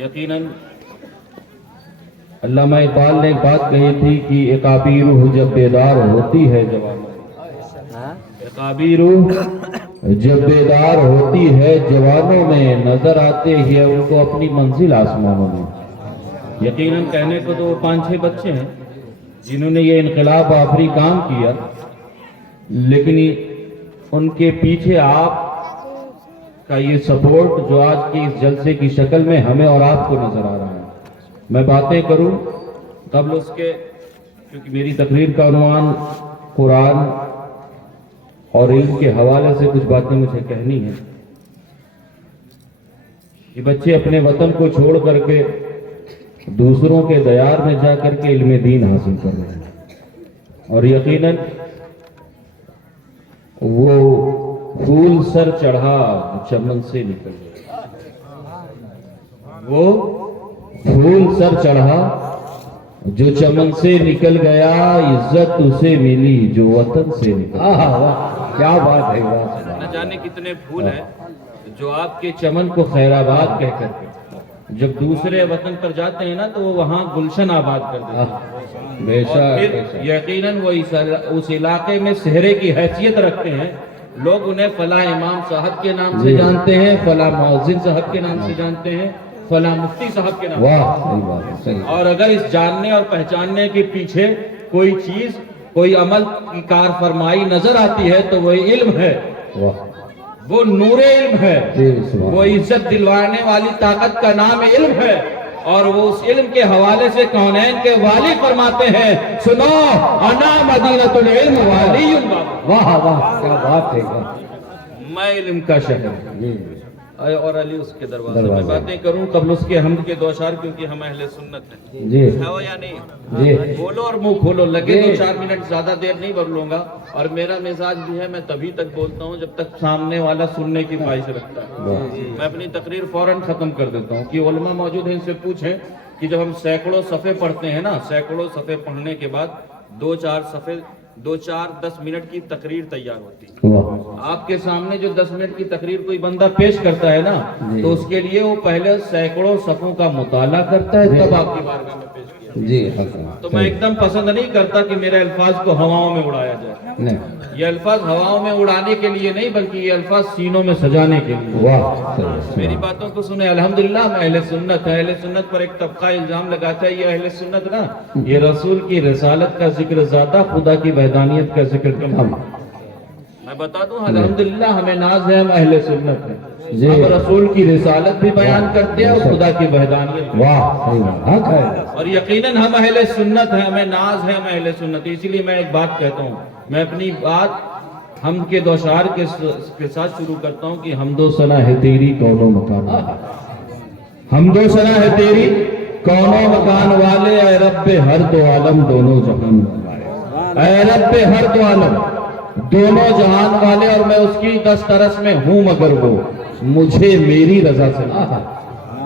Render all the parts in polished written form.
یقیناً علامہ اقبال نے ایک بات کہی تھی کہ اکابیر روح جب بیدار ہوتی ہے جوانوں میں، اکابیر روح جب بیدار ہوتی ہے جوانوں میں، نظر آتے ہی ان کو اپنی منزل آسمانوں میں۔ یقیناً کہنے کو تو 5-6 بچے ہیں جنہوں نے یہ انقلاب آفری کام کیا، لیکن ان کے پیچھے آپ کا یہ سپورٹ جو آج کی اس جلسے کی شکل میں ہمیں اور آپ کو نظر آ رہا ہے۔ میں باتیں کروں قبل اس کے، کیونکہ میری تقریر کا عنوان قرآن اور علم کے حوالے سے کچھ باتیں مجھے کہنی ہیں۔ یہ بچے اپنے وطن کو چھوڑ کر کے دوسروں کے دیار میں جا کر کے علم دین حاصل کر رہے ہیں، اور یقیناً وہ پھول سر چڑھا چمن سے نکل گیا، وہ پھول سر چڑھا جو چمن سے نکل گیا، عزت اسے ملی جو وطن سے نکل گیا۔ کیا بات ہے، نہ جانے کتنے پھول ہیں جو آپ کے چمن کو خیر آباد کہہ کر کے جب دوسرے وطن پر جاتے ہیں نا تو وہ وہاں گلشن آباد کر دیتے ہیں، بے اور شک پھر یقیناً وہ اس علاقے میں سہرے کی حیثیت رکھتے ہیں۔ لوگ انہیں فلاں امام صاحب کے نام سے جانتے ہیں، فلاں مؤذن صاحب کے نام سے جانتے ہیں، فلاں مفتی صاحب کے نام سے۔ واہ، صحیح بات ہے، صحیح۔ اور اگر اس جاننے اور پہچاننے کے پیچھے کوئی چیز، کوئی عمل کی کار فرمائی نظر آتی ہے تو وہ علم ہے، واہ، وہ نور علم ہے، جی، سبحان وہ عزت دلوانے والی طاقت کا نام علم ہے، اور وہ اس علم کے حوالے سے کونین کے والی فرماتے ہیں، سنو انا مدینۃ العلم والی واہ واہ، کیا بات ہے، میں علم کا شہر ہوں، جی اور علی اس کے دروازے میں۔ باتیں کروں قبل اس کے حمد کے 2 اشعار، کیونکہ ہم اہل سنت ہیں، جی ہے وہ یا نہیں؟ جی، بولو اور منہ کھولو، لگے 2-4 منٹ، زیادہ دیر نہیں بولوں گا، اور میرا مزاج بھی ہے میں تبھی تک بولتا ہوں جب تک سامنے والا سننے کی خواہش رکھتا ہے۔ میں اپنی تقریر فوراً ختم کر دیتا ہوں کہ علماء موجود ہیں، ان سے پوچھیں کہ جب ہم سینکڑوں صفحے پڑھتے ہیں نا، سینکڑوں صفحے پڑھنے کے بعد 2-4 صفحے 2-4-10 منٹ کی تقریر تیار ہوتی ہے۔ واہ، آپ کے سامنے جو 10 منٹ کی تقریر کوئی بندہ پیش کرتا ہے نا، تو اس کے لیے وہ پہلے سینکڑوں صفحوں کا مطالعہ کرتا ہے، تب آپ کی بارگاہ میں پیش کیا۔ جی حق، تو میں ایک دم پسند نہیں کرتا کہ میرے الفاظ کو ہواؤں میں اڑایا جائے۔ نہیں، یہ الفاظ ہواؤں میں اڑانے کے لیے نہیں، بلکہ یہ الفاظ سینوں میں سجانے کے لیے۔ واہ، صحیح، میری باتوں کو سنیں، الحمدللہ میں اہل سنت ہے۔ اہل سنت پر ایک طبقہ الزام لگاتا ہے یہ اہل سنت نا، یہ رسول کی رسالت کا ذکر زیادہ، خدا کی وحدانیت کا ذکر کم۔ میں بتا دوں الحمدللہ ہمیں ناز ہے، ہم اہل سنت ہیں، ہم رسول کی رسالت بھی بیان کرتے ہیں اور خدا کی وحدانیت بھی۔ واہ، صحیح بات، حق ہے، اور یقیناً ہم اہل سنت ہیں، ہمیں ناز ہے، ہم اہل سنت ہیں۔ اسی لیے میں ایک بات کہتا ہوں، میں اپنی بات حمد کے 2 اشعار کے ساتھ شروع کرتا ہوں کہ حمد و ثنا ہے تیری کون و مکان والے، حمد و ثنا ہے تیری کون و مکان والے، اے رب ہر دو عالم دونوں جہان والے، اے رب ہر دو عالم دونوں جہان والے، اور میں اس کی دسترس میں ہوں مگر وہ مجھے میری رضا سے نہ۔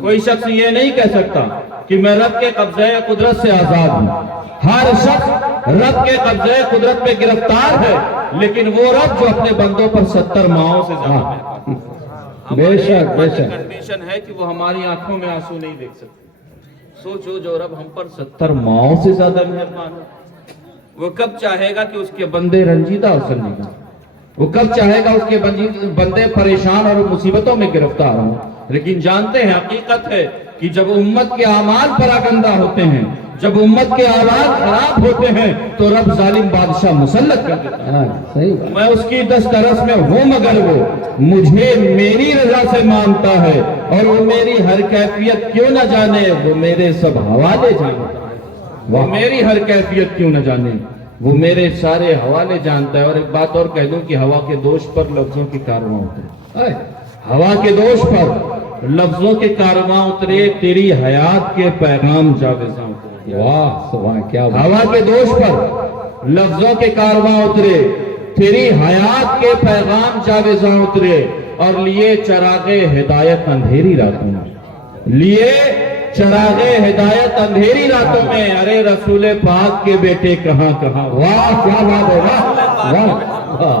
کوئی شخص یہ نہیں کہہ سکتا کہ میں رب کے قبضے قدرت سے آزاد ہوں۔ ہر شخص رب کے قبضے قدرت پہ گرفتار ہے، لیکن وہ رب جو اپنے بندوں پر 70 ماہوں سے زیادہ ہے۔ بے شک، بے شک، کنڈیشن ہے کہ وہ ہماری آنکھوں میں آنسو نہیں دیکھ سکتے۔ سوچو جو رب ہم پر 70 ماہوں سے زیادہ مہربان ہے، وہ کب چاہے گا کہ اس کے بندے رنجیدہ اور سنجیدہ، وہ کب چاہے گا اس کے بندے پریشان اور مصیبتوں میں گرفتار ہوں۔ لیکن جانتے ہیں، حقیقت ہے کہ جب امت کے اعمال پراگندہ ہوتے ہیں، جب امت کے اعمال خراب ہوتے ہیں تو رب ظالم بادشاہ مسلط کر دیتا ہے۔ ہاں، صحیح بات، میں اس کی دسترس میں ہوں مگر وہ مجھے میری رضا سے مانتا ہے، اور وہ میری ہر کیفیت کیوں نہ جانے، وہ میرے سب حوالے جانتا ہے۔ وہ میری ہر کیفیت کیوں نہ جانے، وہ میرے سارے حوالے جانتا ہے۔ اور ایک بات اور کہہ دوں کہ ہوا کے دوش پر لفظوں کے کارواں اترے، ہوا کے دوش پر لفظوں کے کارواں اترے، تیری حیات کے پیغام جاویزاں اترے۔ واہ، سبحان، کیا بات، ہوا کے دوش پر لفظوں کے کارواں اترے، تیری حیات کے پیغام جاویزاں اترے، اور لیے چراغ ہدایت اندھیری راتوں میں، لیے چراغ ہدایت اندھیری راتوں میں، ارے رسول پاک کے بیٹے کہاں کہاں۔ واہ، کیا بات ہے، واہ واہ،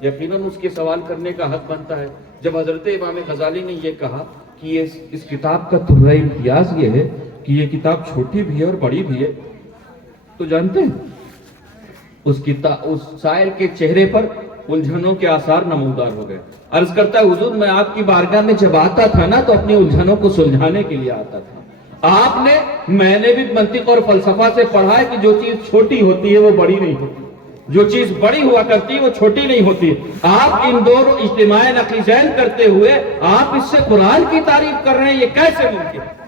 یقیناً اس کے سوال کرنے کا حق بنتا ہے۔ جب حضرت امام غزالی نے یہ کہا کہ اس کتاب کا تھوڑا امتیاز یہ ہے کہ یہ کتاب چھوٹی بھی ہے اور بڑی بھی ہے، تو جانتے ہیں اس سائل کے چہرے پر الجھنوں کے آثار نمودار ہو گئے۔ عرض کرتا ہے حضور میں آپ کی بارگاہ میں جب آتا تھا نا تو اپنی الجھنوں کو سلجھانے کے لیے آتا تھا۔ میں نے بھی منطق اور فلسفہ سے پڑھا ہے کہ جو چیز چھوٹی ہوتی ہے وہ بڑی نہیں ہوتی، جو چیز بڑی ہوا کرتی ہے وہ چھوٹی نہیں ہوتی۔ آپ ان دونوں اجتماع نقیضین کرتے ہوئے آپ اس سے قرآن کی تعریف کر رہے ہیں، یہ کیسے ممکن ہے؟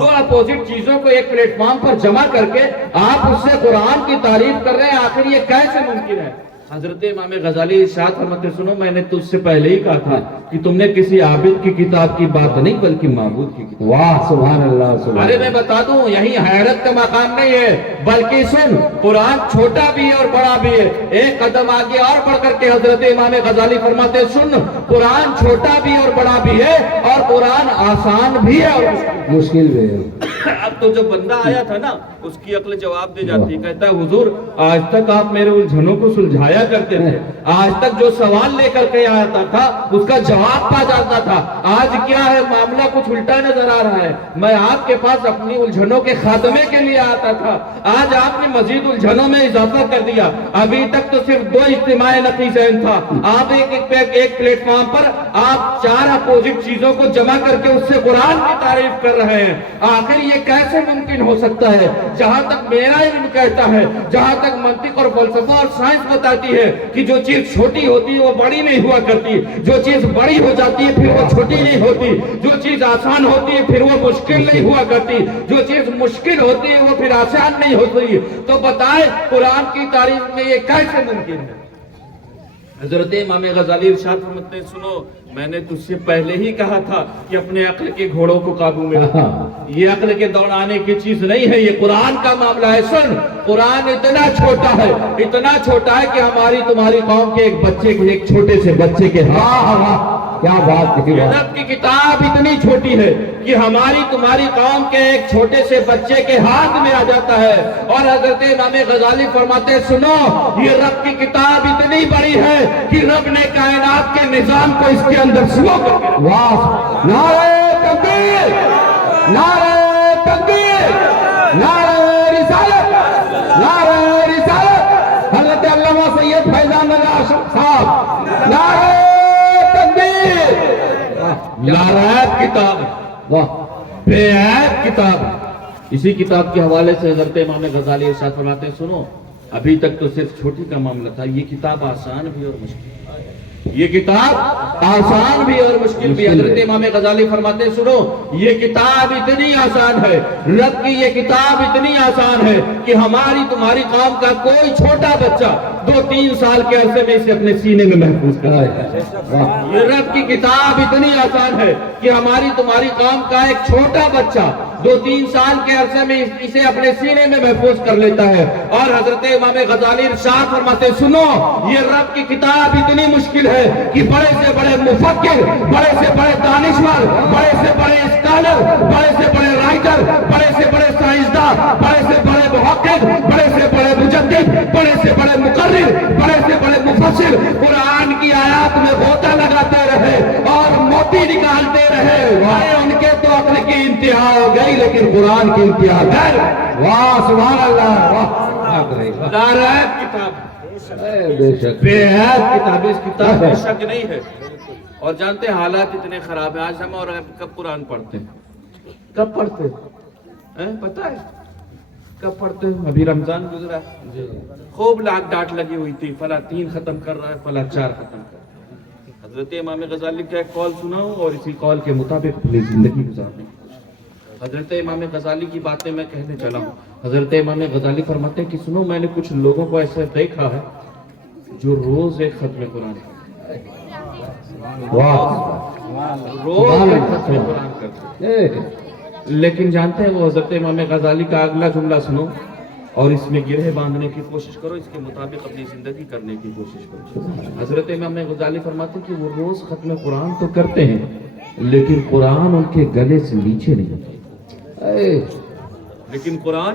دو اپوزٹ چیزوں کو ایک پلیٹ فارم پر جمع کر کے آپ اس سے قرآن کی تعریف کر رہے ہیں، آخر یہ کیسے ممکن ہے؟ حضرت امام غزالی ارشاد فرماتے سنو، میں نے تجھ سے پہلے ہی کہا تھا کہ تم نے کسی عابد کی کتاب کی بات نہیں بلکہ معبود کی کتاب۔ واہ سبحان اللہ سبحان ارے میں بتا دوں یہی حیرت کا مقام نہیں ہے، بلکہ سن قرآن چھوٹا بھی ہے اور بڑا بھی ہے۔ ایک قدم آگے اور بڑھ کر کے حضرت امام غزالی فرماتے سن، قرآن چھوٹا بھی اور بڑا بھی ہے اور قرآن آسان بھی ہے اور مشکل بھی ہے۔ اب تو جو بندہ آیا تھا نا اس کی عقل جواب دے جاتی ہے، کہتا ہے حضور آج تک آپ میرے الجھنوں کو سلجھایا کرتے تھے، آج تک جو سوال لے کر کے آتا تھا اس کا جواب پا جاتا تھا، آج کیا ہے معاملہ کچھ الٹا نظر آ رہا ہے، میں آپ کے پاس اپنی الجھنوں کے خاتمے کے لیے آتا تھا، آج آپ نے مزید الجھنوں میں اضافہ کر دیا۔ ابھی تک تو صرف دو اجتماع نقیضین تھا، آپ ایک پلیٹ فارم پر آپ چار اپوزٹ چیزوں کو جمع کر کے اس سے قرآن کی تعریف کر رہے ہیں، آخر یہ کیسے ممکن ہو سکتا ہے؟ جہاں تک میرا علم کہتا ہے، جہاں تک منطق اور فلسفہ اور سائنس بتاتی ہے کہ جو چیز چھوٹی ہوتی ہے وہ بڑی نہیں ہوا کرتی، جو چیز بڑی ہو جاتی ہے پھر وہ چھوٹی نہیں ہوتی، جو چیز آسان ہوتی ہے پھر وہ مشکل نہیں ہوا کرتی، جو چیز مشکل ہوتی ہے وہ پھر آسان نہیں ہوتی، تو بتائیں قرآن کی تعریف میں یہ کیسے ممکن ہے؟ حضرت امام غزالی ارشاد فرماتے ہیں سنو، میں نے تجھ سے پہلے ہی کہا تھا کہ اپنے عقل کے گھوڑوں کو قابو میں رکھو، یہ عقل کے دوڑانے کی چیز نہیں ہے، یہ قرآن کا معاملہ ہے۔ سن، قرآن اتنا چھوٹا ہے کہ ہماری تمہاری قوم کے ایک بچے کے، ایک چھوٹے سے بچے کے کیا بات ہے، رب کی کتاب اتنی چھوٹی ہے کہ ہماری تمہاری قوم کے ایک چھوٹے سے بچے کے ہاتھ میں آ جاتا ہے، اور حضرت امام غزالی فرماتے ہیں سنو، یہ رب کی کتاب اتنی بڑی ہے کہ رب نے کائنات کے نظام کو اس کے اندر سلو کر کے واہ، نعرہ تکبیر، نعرہ تکبیر، نعرہ رسالت، نعرہ رسالت، حضرت علامہ سید فیضان اللہ صاحب، نعرہ تکبیر، لارائب کتاب، واہ بے عیب کتاب۔ اسی کتاب کے حوالے سے حضرت امام غزالی ارشاد فرماتے ہیں سنو، ابھی تک تو صرف چھوٹی کا معاملہ تھا، یہ کتاب آسان بھی اور مشکل، یہ کتاب آسان بھی اور مشکل بھی۔ حضرت امام غزالی فرماتے ہیں سنو، یہ کتاب اتنی آسان ہے، رب کی یہ کتاب اتنی آسان ہے کہ ہماری تمہاری قوم کا کوئی چھوٹا بچہ 2-3 سال کے عرصے میں اسے اپنے سینے میں محفوظ کر ہے۔ یہ رب کی کتاب اتنی آسان ہے کہ ہماری تمہاری قوم کا ایک چھوٹا بچہ 2-3 سال کے عرصے میں اسے اپنے سینے میں محفوظ کر لیتا ہے۔ اور حضرت امام غزالی ارشاد فرماتے ہیں سنو، یہ رب کی کتاب اتنی مشکل ہے کہ بڑے سے بڑے مفکر، بڑے سے بڑے دانشور، بڑے سے بڑے اسکالر، بڑے سے بڑے رائٹر، بڑے سے بڑے سائنسداں، بڑے سے بڑے محقق، بڑے سے بڑے مجدد، بڑے سے بڑے مقرر، بڑے سے بڑے مفسر قرآن کی آیات میں غوطہ لگاتے رہے اور موتی نکالتے رہے، ان کے تو عقل کی انتہا ہو گئی لیکن قرآن کی انتہا غیر۔ واہ سبحان اللہ، واہ لارائب کتاب، بے شک، بے عیب کتاب، اس کتاب میں شک نہیں ہے۔ اور جانتے ہیں حالات اتنے خراب ہیں، آج ہم اور کب قرآن پڑھتے ہیں؟ کب پڑھتے ہیں؟ پتہ ہے کب پڑھتے ہیں؟ ابھی رمضان گزرا ہے، خوب لاکھ ڈانٹ لگی ہوئی تھی، فلاں 3 ختم کر رہا ہے، فلاں 4 ختم کر رہا ہے۔ حضرت امام غزالی کا ایک قول سناؤں اور اسی قول کے مطابق اپنی زندگی گزارنے کی کوشش کروں۔ حضرت امام غزالی کی باتیں میں کہنے چلا ہوں۔ حضرت امام غزالی فرماتے ہیں کہ سنو، میں نے کچھ لوگوں کو ایسا دیکھا ہے جو روز ایک ختم قرآن کرتے ہیں، روز ایک ختم قرآن کرتے ہیں، لیکن جانتے ہیں وہ حضرت امام غزالی کا اگلا جملہ سنو اور اس میں گرہ باندھنے کی کوشش کرو، اس کے مطابق اپنی زندگی کرنے کی کوشش کرو۔ حضرت امام غزالی فرماتے ہیں کہ وہ روز ختم قرآن تو کرتے ہیں لیکن قرآن ان کے گلے سے نیچے نہیں ہوتے، لیکن قرآن